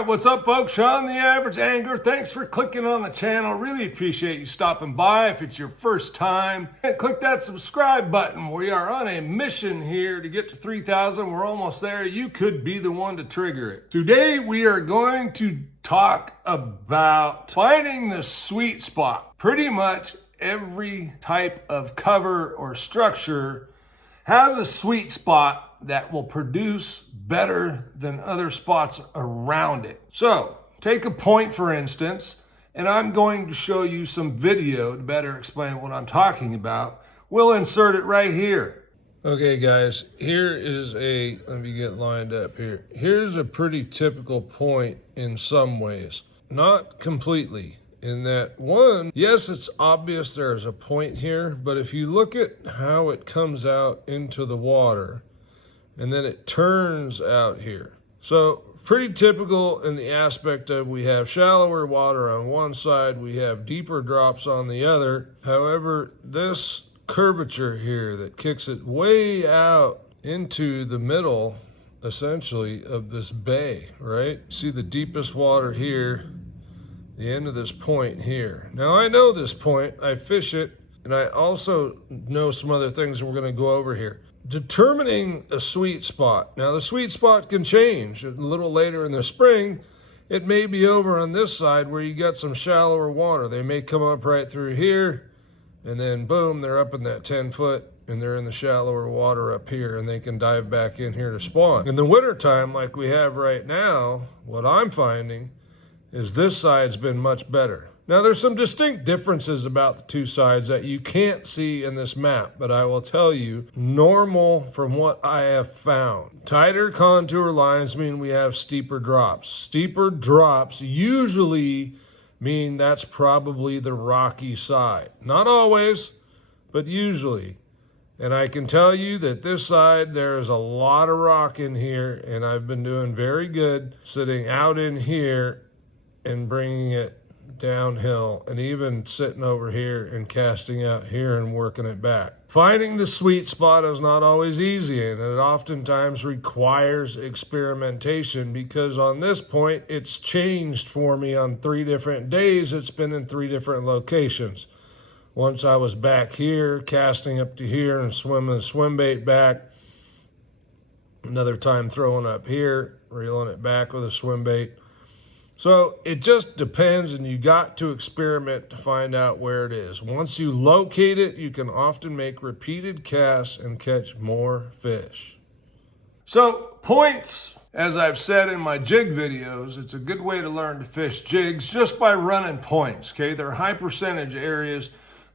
right, what's up, folks? Sean, the Average Angler. Thanks for clicking on the channel. Really appreciate you stopping by. If it's your first time, click that subscribe button. We are on a mission here to get to 3,000. We're almost there. You could be the one to trigger it. Today, we are going to talk about finding the sweet spot. Pretty much every type of cover or structure has a sweet spot that will produce better than other spots around it. So take a point, for instance, and I'm going to show you some video to better explain what I'm talking about. We'll insert it right here. Okay, guys, here is let me get lined up here. Here's a pretty typical point in some ways. Not completely. In that one, yes, it's obvious there's a point here, but if you look at how it comes out into the water, and then it turns out here. So pretty typical in the aspect of we have shallower water on one side, we have deeper drops on the other. However, this curvature here that kicks it way out into the middle, essentially, of this bay, right? See the deepest water here, the end of this point here. Now I know this point, I fish it, and I also know some other things that we're gonna go over here. Determining a sweet spot. Now the sweet spot can change. A little later in the spring, it may be over on this side where you got some shallower water. They may come up right through here, and then boom, they're up in that 10 foot, and they're in the shallower water up here, and they can dive back in here to spawn. In the wintertime, like we have right now, what I'm finding is this side's been much better. Now there's some distinct differences about the two sides that you can't see in this map, but I will tell you, normal from what I have found. Tighter contour lines mean we have steeper drops. Steeper drops usually mean that's probably the rocky side. Not always, but usually. And I can tell you that this side, there's a lot of rock in here, and I've been doing very good sitting out in here and bringing it downhill, and even sitting over here and casting out here and working it back. Finding the sweet spot is not always easy, and it oftentimes requires experimentation, because on this point, it's changed for me on 3 different days. It's been in 3 different locations. Once I was back here, casting up to here and swimming the swim bait back. Another time throwing up here, reeling it back with a swim bait. So it just depends, and you got to experiment to find out where it is. Once you locate it, you can often make repeated casts and catch more fish. So points, as I've said in my jig videos, it's a good way to learn to fish jigs just by running points, okay? They're high percentage areas,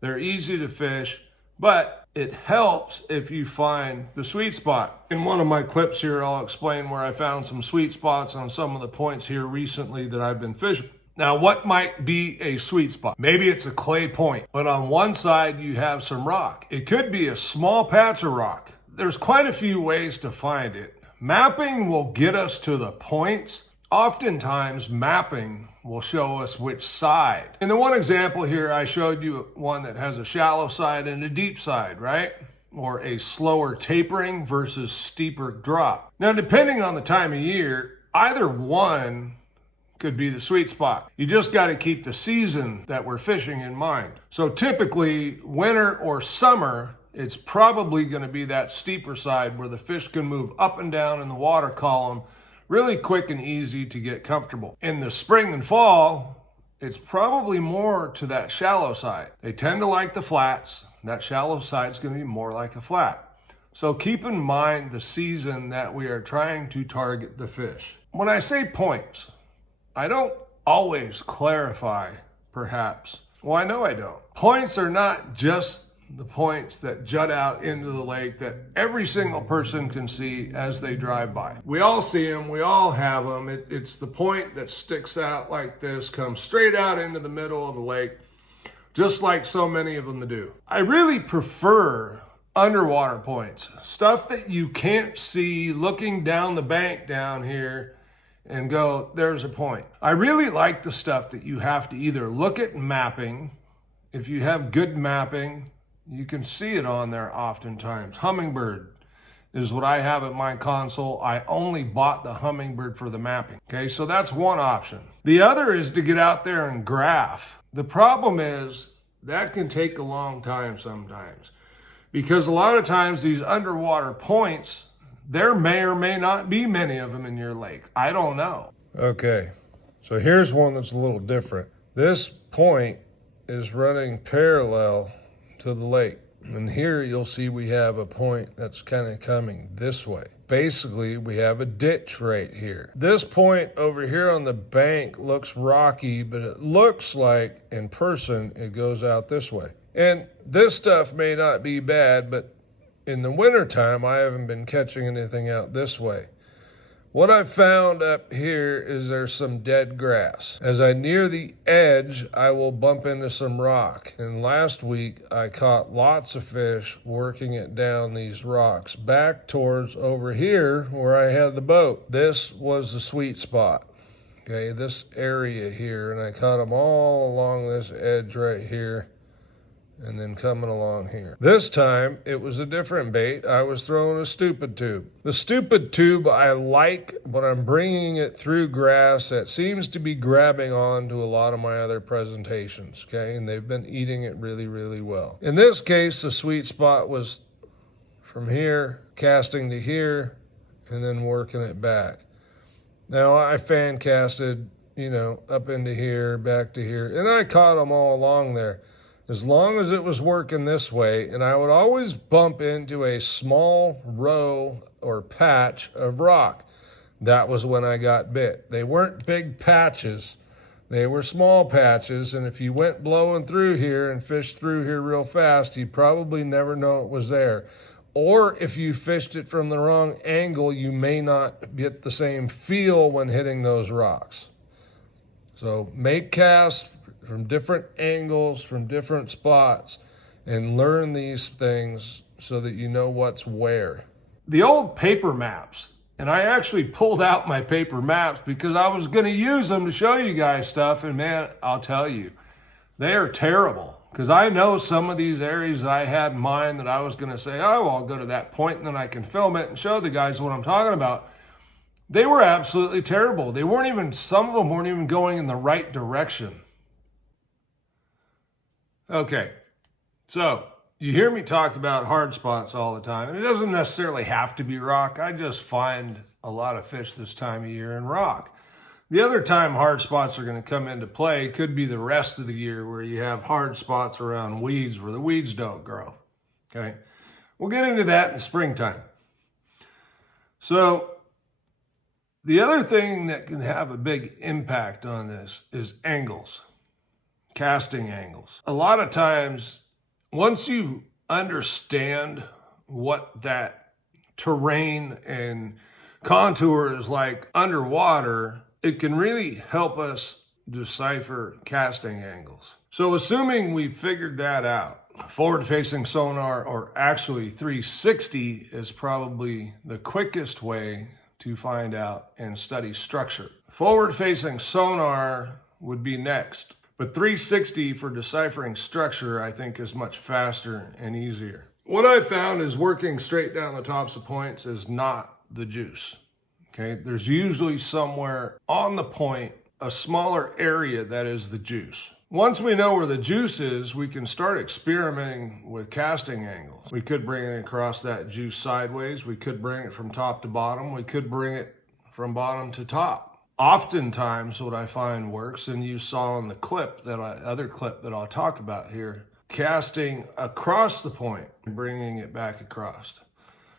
they're easy to fish, but it helps if you find the sweet spot. In one of my clips here, I'll explain where I found some sweet spots on some of the points here recently that I've been fishing. Now, what might be a sweet spot? Maybe it's a clay point, but on one side you have some rock. It could be a small patch of rock. There's quite a few ways to find it. Mapping will get us to the points. Oftentimes, mapping will show us which side. In the one example here, I showed you one that has a shallow side and a deep side, right? Or a slower tapering versus steeper drop. Now, depending on the time of year, either one could be the sweet spot. You just got to keep the season that we're fishing in mind. So typically, winter or summer, it's probably going to be that steeper side where the fish can move up and down in the water column really quick and easy to get comfortable. In the spring and fall, it's probably more to that shallow side. They tend to like the flats. That shallow side is going to be more like a flat. So keep in mind the season that we are trying to target the fish. When I say points, I don't always clarify, perhaps. Well, I know I don't. Points are not just the points that jut out into the lake that every single person can see as they drive by. We all see them, we all have them. It's the point that sticks out like this, comes straight out into the middle of the lake, just like so many of them do. I really prefer underwater points, stuff that you can't see looking down the bank down here and go, there's a point. I really like the stuff that you have to either look at mapping. If you have good mapping, you can see it on there oftentimes. Humminbird, is what I have at my console. I only bought the Humminbird for the mapping. Okay, so that's one option. The other is to get out there and graph. The problem is that can take a long time sometimes, because a lot of times these underwater points, there may or may not be many of them in your lake. I don't know. Okay, so here's one that's a little different. This point is running parallel to the lake. And here you'll see we have a point that's kind of coming this way. Basically, we have a ditch right here. This point over here on the bank looks rocky, but it looks like in person it goes out this way. And this stuff may not be bad, but in the wintertime, I haven't been catching anything out this way. What I've found up here is there's some dead grass. As I near the edge, I will bump into some rock. And last week, I caught lots of fish working it down these rocks back towards over here where I had the boat. This was the sweet spot, okay, this area here. And I caught them all along this edge right here, and then coming along here. This time, it was a different bait. I was throwing a stupid tube. The stupid tube I like when I'm bringing it through grass that seems to be grabbing on to a lot of my other presentations, okay? And they've been eating it really, really well. In this case, the sweet spot was from here, casting to here, and then working it back. Now, I fan casted, up into here, back to here, and I caught them all along there, as long as it was working this way. And I would always bump into a small row or patch of rock. That was when I got bit. They weren't big patches. They were small patches. And if you went blowing through here and fished through here real fast, you'd probably never know it was there. Or if you fished it from the wrong angle, you may not get the same feel when hitting those rocks. So make casts from different angles, from different spots, and learn these things so that you know what's where. The old paper maps, and I actually pulled out my paper maps because I was going to use them to show you guys stuff, and man, I'll tell you, they are terrible. Because I know some of these areas that I had in mind that I was going to say, oh, I'll go to that point and then I can film it and show the guys what I'm talking about. They were absolutely terrible. They weren't even, some of them weren't even going in the right direction. Okay, so you hear me talk about hard spots all the time, and it doesn't necessarily have to be rock. I just find a lot of fish this time of year in rock. The other time hard spots are going to come into play could be the rest of the year, where you have hard spots around weeds where the weeds don't grow. Okay, we'll get into that in the springtime. So the other thing that can have a big impact on this is angles. Casting angles. A lot of times, once you understand what that terrain and contour is like underwater, it can really help us decipher casting angles. So assuming we figured that out, forward-facing sonar, or actually 360, is probably the quickest way to find out and study structure. Forward-facing sonar would be next. But 360 for deciphering structure, I think, is much faster and easier. What I found is working straight down the tops of points is not the juice. Okay, there's usually somewhere on the point, a smaller area that is the juice. Once we know where the juice is, we can start experimenting with casting angles. We could bring it across that juice sideways. We could bring it from top to bottom. We could bring it from bottom to top. Oftentimes what I find works, and you saw in the clip, other clip that I'll talk about here, casting across the point and bringing it back across.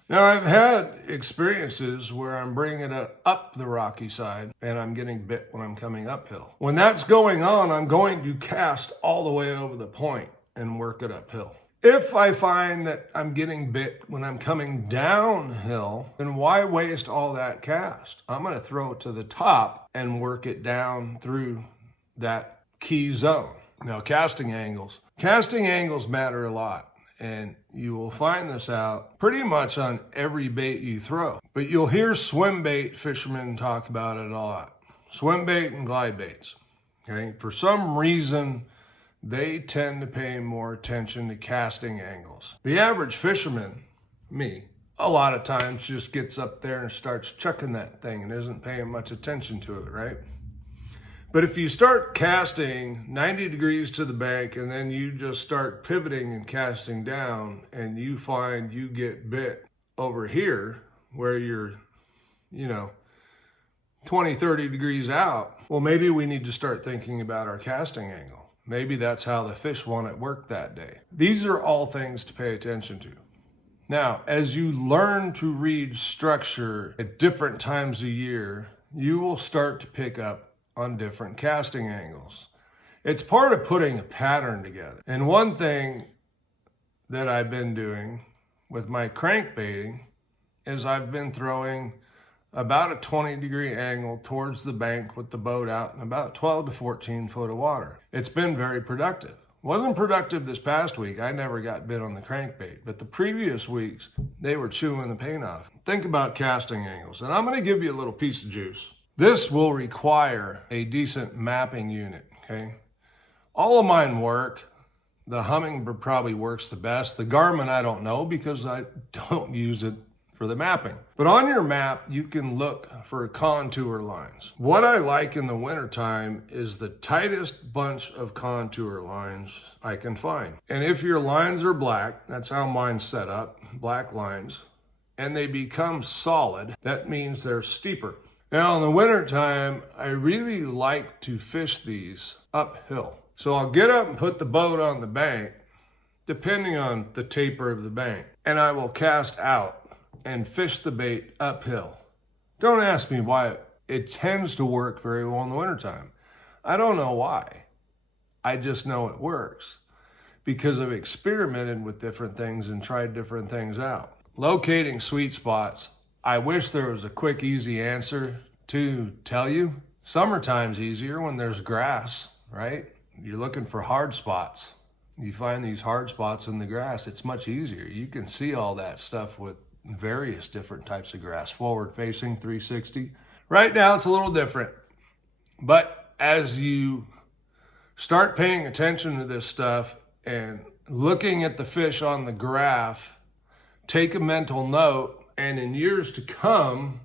Now, I've had experiences where I'm bringing it up the rocky side and I'm getting bit when I'm coming uphill. When that's going on, I'm going to cast all the way over the point and work it uphill. If I find that I'm getting bit when I'm coming downhill, then why waste all that cast? I'm going to throw it to the top and work it down through that key zone. Now, casting angles. Casting angles matter a lot, and you will find this out pretty much on every bait you throw. But you'll hear swim bait fishermen talk about it a lot. Swim bait and glide baits. Okay, for some reason, they tend to pay more attention to casting angles. The average fisherman, me, a lot of times just gets up there and starts chucking that thing and isn't paying much attention to it, right? But if you start casting 90 degrees to the bank and then you just start pivoting and casting down and you find you get bit over here where you're, 20, 30 degrees out, well, maybe we need to start thinking about our casting angle. Maybe that's how the fish want it worked that day. These are all things to pay attention to. Now, as you learn to read structure at different times a year, you will start to pick up on different casting angles. It's part of putting a pattern together. And one thing that I've been doing with my crankbaiting is I've been throwing about a 20-degree angle towards the bank with the boat out in about 12 to 14 foot of water. It's been very productive. Wasn't productive this past week. I never got bit on the crankbait, but the previous weeks, they were chewing the paint off. Think about casting angles, and I'm gonna give you a little piece of juice. This will require a decent mapping unit, okay? All of mine work. The Humminbird probably works the best. The Garmin, I don't know because I don't use it for the mapping. But on your map, you can look for contour lines. What I like in the wintertime is the tightest bunch of contour lines I can find. And if your lines are black, that's how mine's set up, black lines, and they become solid, that means they're steeper. Now in the wintertime, I really like to fish these uphill. So I'll get up and put the boat on the bank, depending on the taper of the bank, and I will cast out and fish the bait uphill. Don't ask me why. It tends to work very well in the wintertime. I don't know why. I just know it works because I've experimented with different things and tried different things out. Locating sweet spots, I wish there was a quick, easy answer to tell you. Summertime's easier when there's grass, right? You're looking for hard spots. You find these hard spots in the grass, it's much easier. You can see all that stuff with various different types of grass, forward facing, 360. Right now it's a little different, but as you start paying attention to this stuff and looking at the fish on the graph, take a mental note, and in years to come,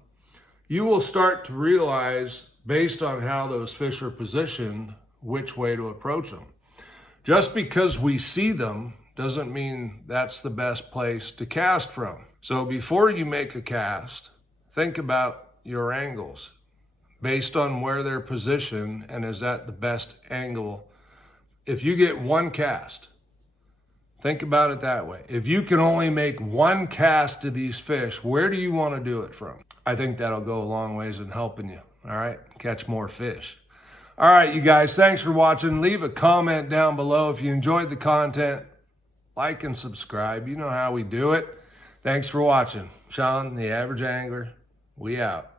you will start to realize, based on how those fish are positioned, which way to approach them. Just because we see them doesn't mean that's the best place to cast from. So before you make a cast, think about your angles based on where they're positioned and is that the best angle. If you get one cast, think about it that way. If you can only make one cast to these fish, where do you want to do it from? I think that'll go a long ways in helping you, all right? Catch more fish. All right, you guys, thanks for watching. Leave a comment down below if you enjoyed the content. Like and subscribe. You know how we do it. Thanks for watching. Sean, the Average Angler, we out.